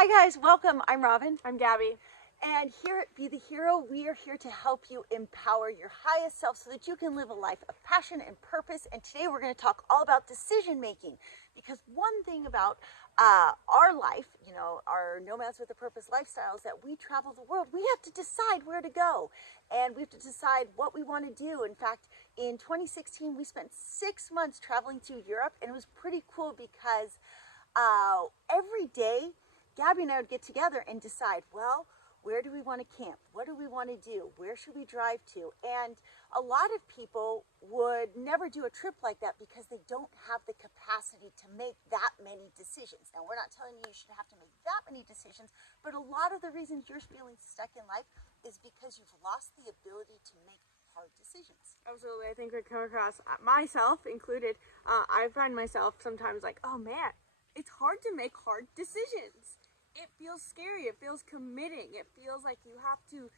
Hi guys, welcome. I'm Robin. I'm Gabby. And here at Be the Hero, we are here to help you empower your highest self so that you can live a life of passion and purpose. And today we're going to talk all about decision making. Because one thing about our life, our nomads with a purpose lifestyle, is that we travel the world. We have to decide where to go. And we have to decide what we want to do. In fact, in 2016, we spent 6 months traveling to Europe. And it was pretty cool because every day, Gabby and I would get together and decide, well, where do we want to camp? What do we want to do? Where should we drive to? And a lot of people would never do a trip like that because they don't have the capacity to make that many decisions. Now, we're not telling you should have to make that many decisions, but a lot of the reasons you're feeling stuck in life is because you've lost the ability to make hard decisions. Absolutely. I think we come across, myself included, I find myself sometimes like, oh man, it's hard to make hard decisions. It feels scary. It feels committing. It feels like you have to,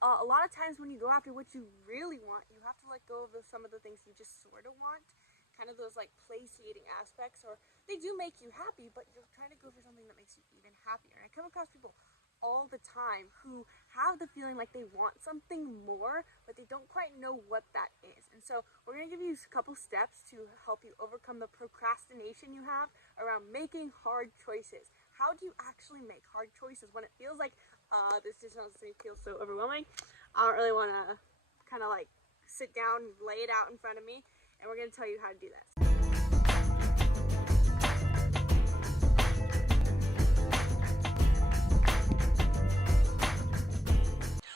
a lot of times when you go after what you really want, you have to let go of some of the things you just sort of want, kind of those like placating aspects, or they do make you happy, but you're trying to go for something that makes you even happier. And I come across people all the time who have the feeling like they want something more, but they don't quite know what that is. And so we're going to give you a couple steps to help you overcome the procrastination you have around making hard choices. How do you actually make hard choices when it feels like this decision feels so overwhelming? I don't really want to kind of like sit down, lay it out in front of me, and we're going to tell you how to do this.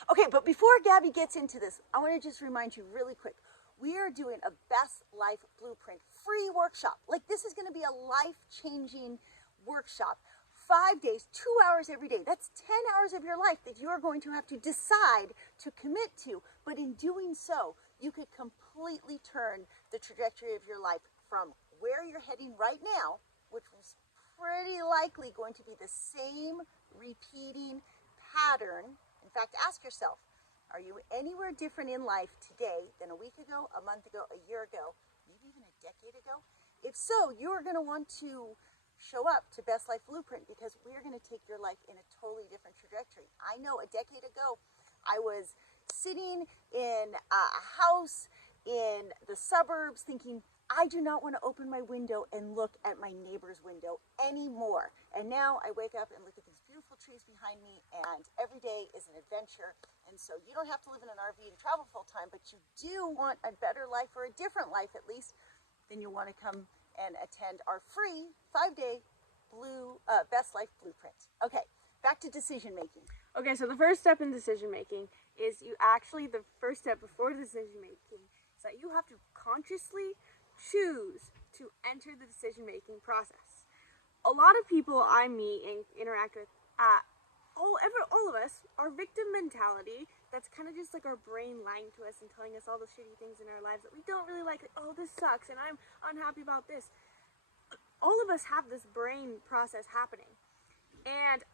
Okay, but before Gabby gets into this, I want to just remind you really quick. We are doing a Best Life Blueprint free workshop. Like, this is going to be a life-changing workshop. 5 days, 2 hours every day. That's 10 hours of your life that you are going to have to decide to commit to. But in doing so, you could completely turn the trajectory of your life from where you're heading right now, which was pretty likely going to be the same repeating pattern. In fact, ask yourself, are you anywhere different in life today than a week ago, a month ago, a year ago, maybe even a decade ago? If so, you are going to want to show up to Best Life Blueprint because we're going to take your life in a totally different trajectory. I know a decade ago, I was sitting in a house in the suburbs thinking, I do not want to open my window and look at my neighbor's window anymore. And now I wake up and look at these beautiful trees behind me, and every day is an adventure. And so you don't have to live in an RV to travel full time, but you do want a better life, or a different life at least, then you'll want to come and attend our free 5-day Best Life Blueprint. Okay, back to decision making. Okay, so the first step in decision making is the first step before decision making is that you have to consciously choose to enter the decision making process. A lot of people I meet and interact with, all of us, our victim mentality, that's kind of just like our brain lying to us and telling us all the shitty things in our lives that we don't really like oh, this sucks and I'm unhappy about this. All of us have this brain process happening, and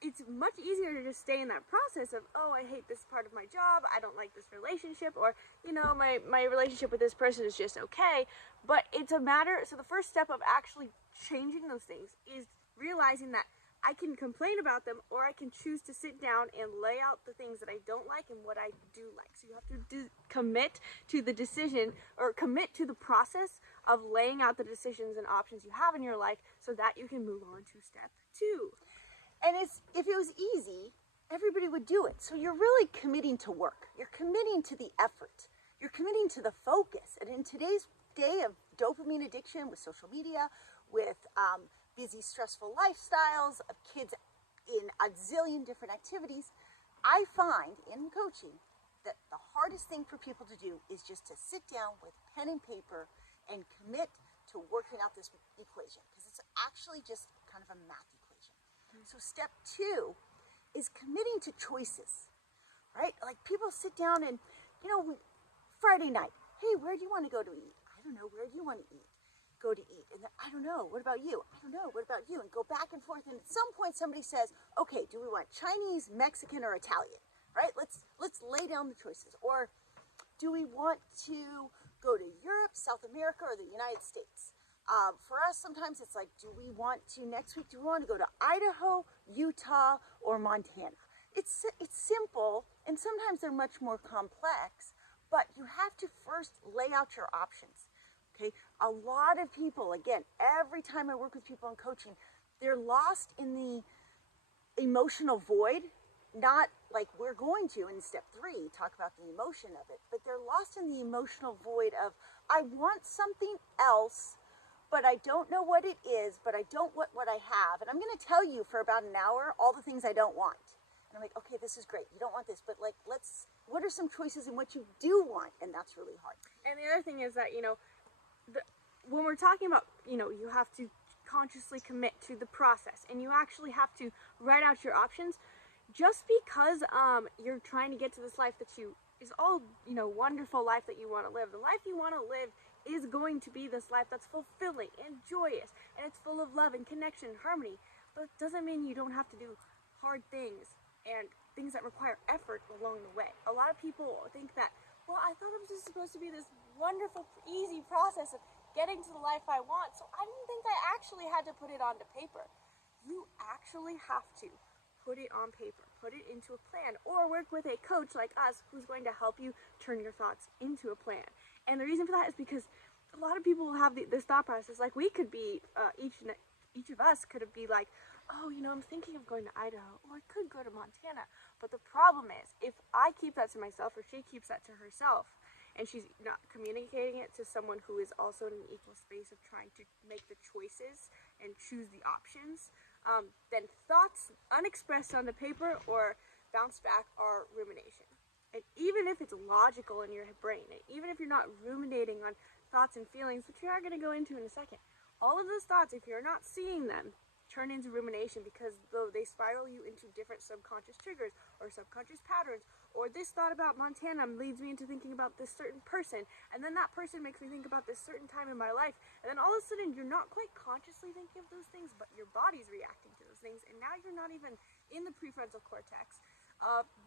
it's much easier to just stay in that process of, oh, I hate this part of my job, I don't like this relationship, or, my relationship with this person is just okay. But it's a matter, so the first step of actually changing those things is realizing that I can complain about them, or I can choose to sit down and lay out the things that I don't like and what I do like. So you have to commit to the decision, or commit to the process of laying out the decisions and options you have in your life so that you can move on to step 2. And if it was easy, everybody would do it. So you're really committing to work. You're committing to the effort. You're committing to the focus. And in today's day of dopamine addiction, with social media, with busy, stressful lifestyles, of kids in a zillion different activities, I find in coaching that the hardest thing for people to do is just to sit down with pen and paper and commit to working out this equation, because it's actually just kind of a math equation. So step 2 is committing to choices, right? Like, people sit down and, Friday night, hey, where do you want to go to eat? I don't know, where do you want to go to eat? And then, I don't know, what about you? I don't know, what about you? And go back and forth, and at some point somebody says, okay, do we want Chinese, Mexican, or Italian, right? Let's lay down the choices. Or do we want to go to Europe, South America, or the United States? For us, sometimes it's like, do we want to, next week, do we want to go to Idaho, Utah, or Montana? It's simple, and sometimes they're much more complex, but you have to first lay out your options. Okay, a lot of people, again, every time I work with people in coaching, they're lost in the emotional void. Not like we're going to in step 3 talk about the emotion of it, but they're lost in the emotional void of, I want something else, but I don't know what it is, but I don't want what I have, and I'm going to tell you for about an hour all the things I don't want. And I'm like, okay, this is great. You don't want this, but like, what are some choices in what you do want? And that's really hard. And the other thing is that, when we're talking about, you have to consciously commit to the process, and you actually have to write out your options. Just because you're trying to get to this life that is all, wonderful life that you want to live. The life you want to live is going to be this life that's fulfilling and joyous, and it's full of love and connection and harmony. But it doesn't mean you don't have to do hard things and things that require effort along the way. A lot of people think that, well, I thought it was just supposed to be this wonderful, easy process of getting to the life I want, so I didn't think I actually had to put it onto paper. You actually have to put it on paper, put it into a plan, or work with a coach like us who's going to help you turn your thoughts into a plan. And the reason for that is because a lot of people have this thought process, like we could be, each of us could be like, oh, I'm thinking of going to Idaho, or I could go to Montana. But the problem is, if I keep that to myself, or she keeps that to herself, and she's not communicating it to someone who is also in an equal space of trying to make the choices and choose the options, then thoughts unexpressed on the paper or bounce back are rumination. And even if it's logical in your brain, and even if you're not ruminating on thoughts and feelings, which we are going to go into in a second, all of those thoughts, if you're not seeing them, turn into rumination, because though they spiral you into different subconscious triggers or subconscious patterns, or this thought about Montana leads me into thinking about this certain person, and then that person makes me think about this certain time in my life, and then all of a sudden you're not quite consciously thinking of those things, but your body's reacting to those things, and now you're not even in the prefrontal cortex,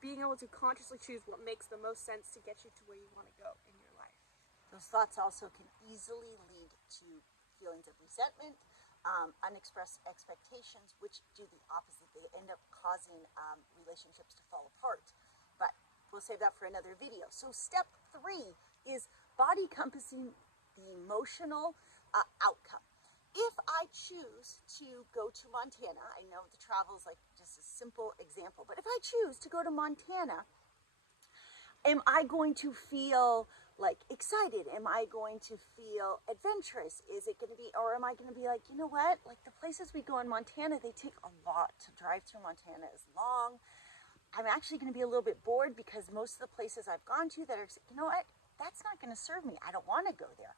being able to consciously choose what makes the most sense to get you to where you want to go in your life. Those thoughts also can easily lead to feelings of resentment, unexpressed expectations, which do the opposite. They end up causing relationships to fall apart. But we'll save that for another video. So step 3 is body compassing the emotional outcome. If I choose to go to Montana, I know the travel is like just a simple example, but if I choose to go to Montana, am I going to feel like excited? Am I going to feel adventurous? Is it going to be, or am I going to be like, you know what? Like the places we go in Montana, they take a lot. To drive through Montana is long. I'm actually going to be a little bit bored because most of the places I've gone to that are, you know what? That's not going to serve me. I don't want to go there.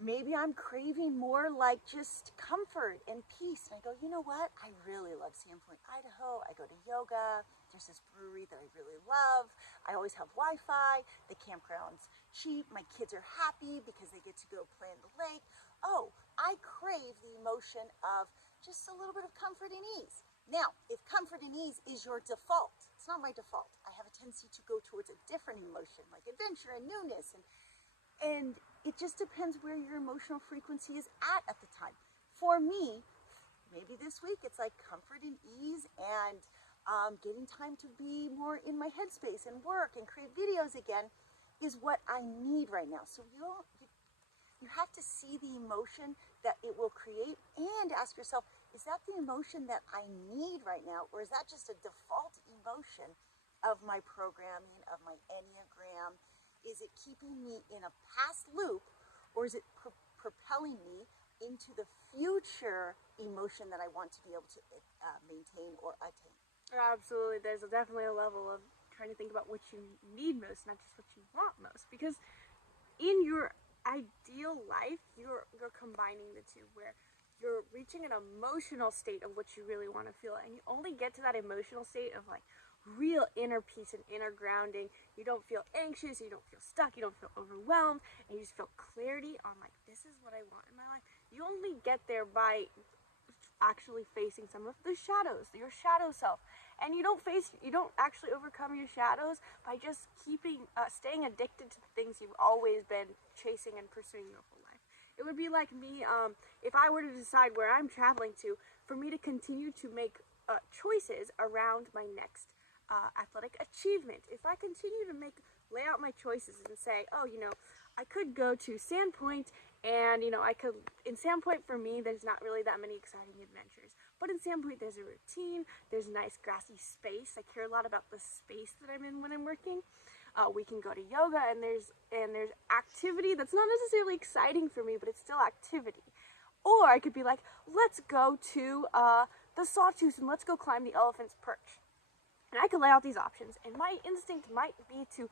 Maybe I'm craving more like just comfort and peace. And I go, you know what? I really love Sandpoint, Idaho. I go to yoga. There's this brewery that I really love. I always have Wi-Fi. The campground's cheap. My kids are happy because they get to go play in the lake. Oh, I crave the emotion of just a little bit of comfort and ease. Now, if comfort and ease is your default, it's not my default. I have a tendency to go towards a different emotion like adventure and newness, and it just depends where your emotional frequency is at the time. For me, maybe this week it's like comfort and ease and getting time to be more in my headspace and work and create videos again is what I need right now. So you have to see the emotion that it will create and ask yourself, is that the emotion that I need right now, or is that just a default emotion of my programming, of my Enneagram? Is it keeping me in a past loop, or is it propelling me into the future emotion that I want to be able to maintain or attain? Absolutely. There's definitely a level of trying to think about what you need most, not just what you want most. Because in your ideal life, you're combining the two, where you're reaching an emotional state of what you really want to feel. And you only get to that emotional state of like real inner peace and inner grounding. You don't feel anxious, you don't feel stuck, you don't feel overwhelmed, and you just feel clarity on like, this is what I want in my life. You only get there by actually facing some of the shadows, your shadow self. And you don't actually overcome your shadows by just staying addicted to the things you've always been chasing and pursuing your whole life. It would be like me, if I were to decide where I'm traveling to, for me to continue to make choices around my next athletic achievement. If I continue to lay out my choices and say, oh, I could go to Sandpoint, and in Sandpoint for me, there's not really that many exciting adventures. But in Sandpoint, there's a routine, there's nice grassy space. I care a lot about the space that I'm in when I'm working. We can go to yoga, and there's activity that's not necessarily exciting for me, but it's still activity. Or I could be like, let's go to the Sawtooth and let's go climb the elephant's perch. And I could lay out these options, and my instinct might be to,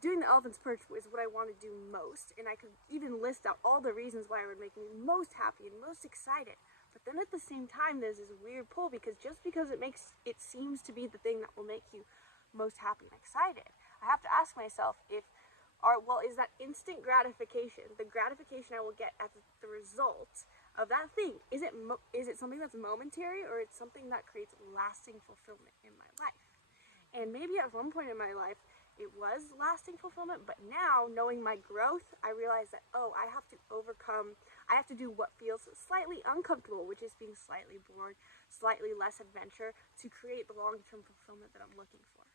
doing the elephant's perch is what I want to do most, and I could even list out all the reasons why it would make me most happy and most excited. But then at the same time, there's this weird pull, because just because it seems to be the thing that will make you most happy and excited, I have to ask myself is that instant gratification, the gratification I will get at the result of that thing, is it something that's momentary, or it's something that creates lasting fulfillment in my life? And maybe at one point in my life, it was lasting fulfillment, but now, knowing my growth, I realize that, I have to do what feels slightly uncomfortable, which is being slightly bored, slightly less adventure, to create the long-term fulfillment that I'm looking for.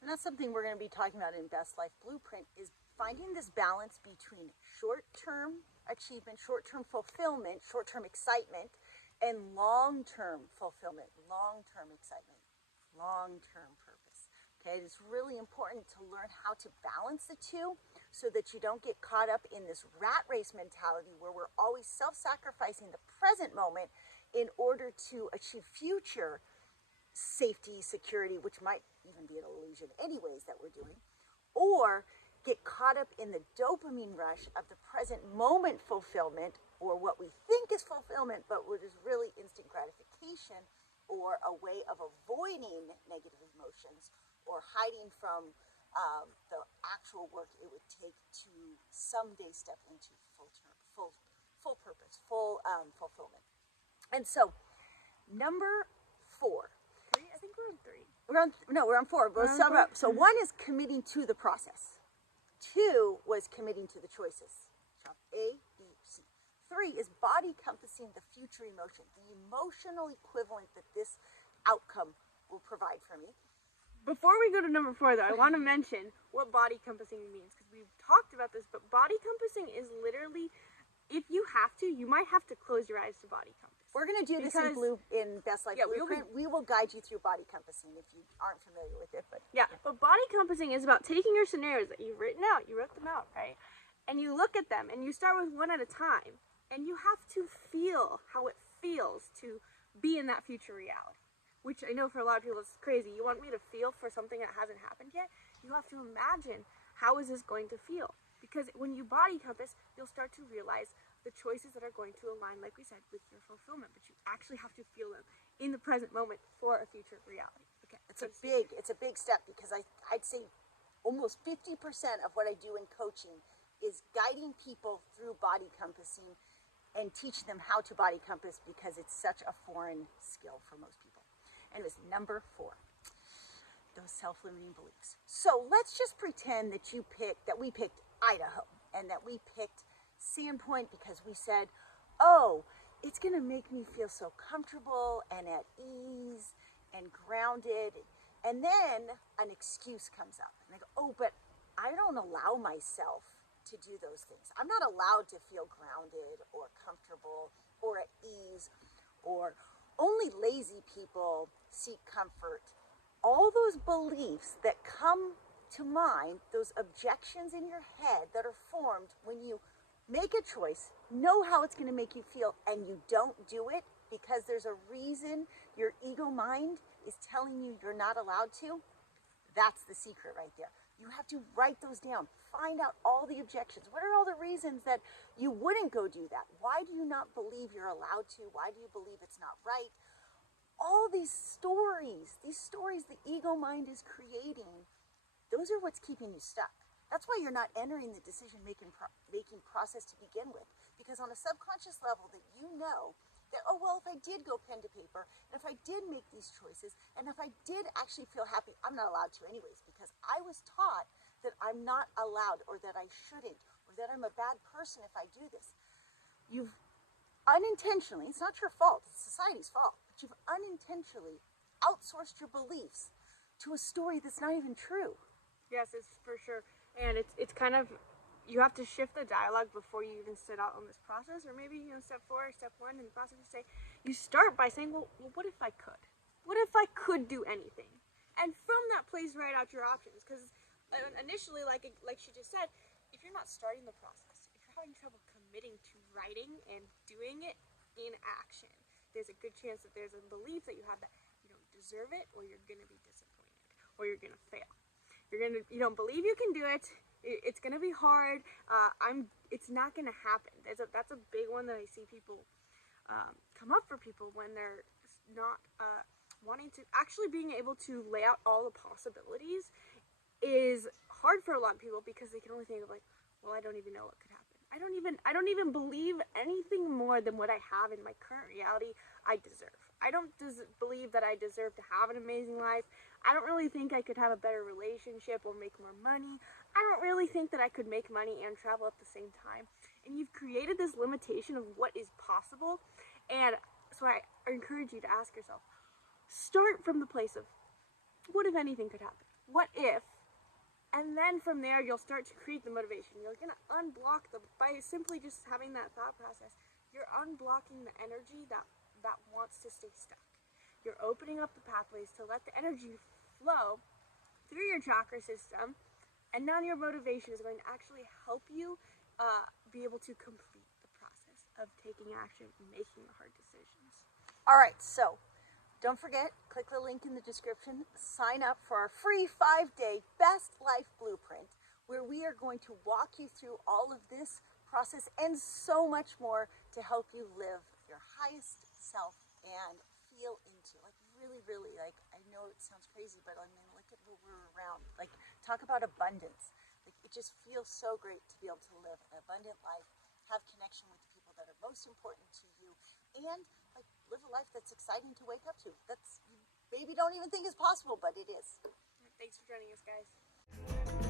And that's something we're going to be talking about in Best Life Blueprint, is finding this balance between short-term achievement, short-term fulfillment, short-term excitement, and long-term fulfillment, long-term excitement, long-term purpose. Okay, it's really important to learn how to balance the two so that you don't get caught up in this rat race mentality where we're always self-sacrificing the present moment in order to achieve future safety, security, which might even be an illusion anyways that we're doing, or get caught up in the dopamine rush of the present moment fulfillment, or what we think is fulfillment, but what is really instant gratification, or a way of avoiding negative emotions, or hiding from the actual work it would take to someday step into full purpose, full fulfillment. And so, number 4. I think we're on 3. We're on 4. We'll sum it up. So 1 is committing to the process. 2 was committing to the choices. A, B, C. 3 is body compassing the future emotion, the emotional equivalent that this outcome will provide for me. Before we go to number 4, though, I want to mention what body compassing means, because we've talked about this, but body compassing is literally, if you have to, you might have to close your eyes to body compass. We're going to do this in Best Life Blueprint. We will guide you through body compassing if you aren't familiar with it. But body compassing is about taking your scenarios that you've written out. You wrote them out, right? And you look at them, and you start with one at a time. And you have to feel how it feels to be in that future reality, which I know for a lot of people is crazy. You want me to feel for something that hasn't happened yet? You have to imagine, how is this going to feel? Because when you body compass, you'll start to realize the choices that are going to align, like we said, with your fulfillment, but you actually have to feel them in the present moment for a future reality. Okay, it's a big step, because I'd say almost 50% of what I do in coaching is guiding people through body compassing and teach them how to body compass, because it's such a foreign skill for most people. Anyways, number 4, those self-limiting beliefs. So let's just pretend that we picked Idaho, and that we picked Sandpoint because we said, it's going to make me feel so comfortable and at ease and grounded. And then an excuse comes up, and I go, but I don't allow myself to do those things. I'm not allowed to feel grounded or comfortable or at ease, or only lazy people seek comfort. All those beliefs that come to mind, those objections in your head that are formed when you make a choice, know how it's going to make you feel, and you don't do it because there's a reason your ego mind is telling you you're not allowed to. That's the secret right there. You have to write those down. Find out all the objections. What are all the reasons that you wouldn't go do that? Why do you not believe you're allowed to? Why do you believe it's not right? All these stories the ego mind is creating, those are what's keeping you stuck. That's why you're not entering the decision-making process to begin with. Because on a subconscious level that you know that, if I did go pen to paper, and if I did make these choices, and if I did actually feel happy, I'm not allowed to anyways, because I was taught that I'm not allowed, or that I shouldn't, or that I'm a bad person if I do this. You've unintentionally, it's not your fault, it's society's fault, but you've unintentionally outsourced your beliefs to a story that's not even true. Yes, it's for sure. And it's kind of, you have to shift the dialogue before you even set out on this process, or maybe, step 4, step 1 in the process, you start by saying, well, what if I could? What if I could do anything? And from that place, write out your options, because initially, like she just said, if you're not starting the process, if you're having trouble committing to writing and doing it in action, there's a good chance that there's a belief that you have that you don't deserve it, or you're going to be disappointed, or you're going to fail. You don't believe you can do it. It's gonna be hard. It's not gonna happen. That's a big one that I see people come up for people when they're not wanting to actually being able to lay out all the possibilities is hard for a lot of people because they can only think of like, well, I don't even know what could happen. I don't even believe anything more than what I have in my current reality I deserve. I don't believe that I deserve to have an amazing life. I don't really think I could have a better relationship or make more money. I don't really think that I could make money and travel at the same time. And you've created this limitation of what is possible. And so I encourage you to ask yourself, start from the place of, what if anything could happen? What if? And then from there, you'll start to create the motivation. You're going to unblock by simply just having that thought process, you're unblocking the energy that wants to stay stuck. You're opening up the pathways to let the energy flow through your chakra system, and now your motivation is going to actually help you be able to complete the process of taking action and making the hard decisions. All right, so don't forget, click the link in the description, sign up for our free 5-day Best Life Blueprint, where we are going to walk you through all of this process and so much more to help you live your highest self and feel into, like really, like, I know it sounds crazy, but I mean, look at what we're around. Like, talk about abundance. Like, it just feels so great to be able to live an abundant life, have connection with the people that are most important to you, and like live a life that's exciting to wake up to. That's, you maybe don't even think is possible, but it is. Thanks for joining us, guys.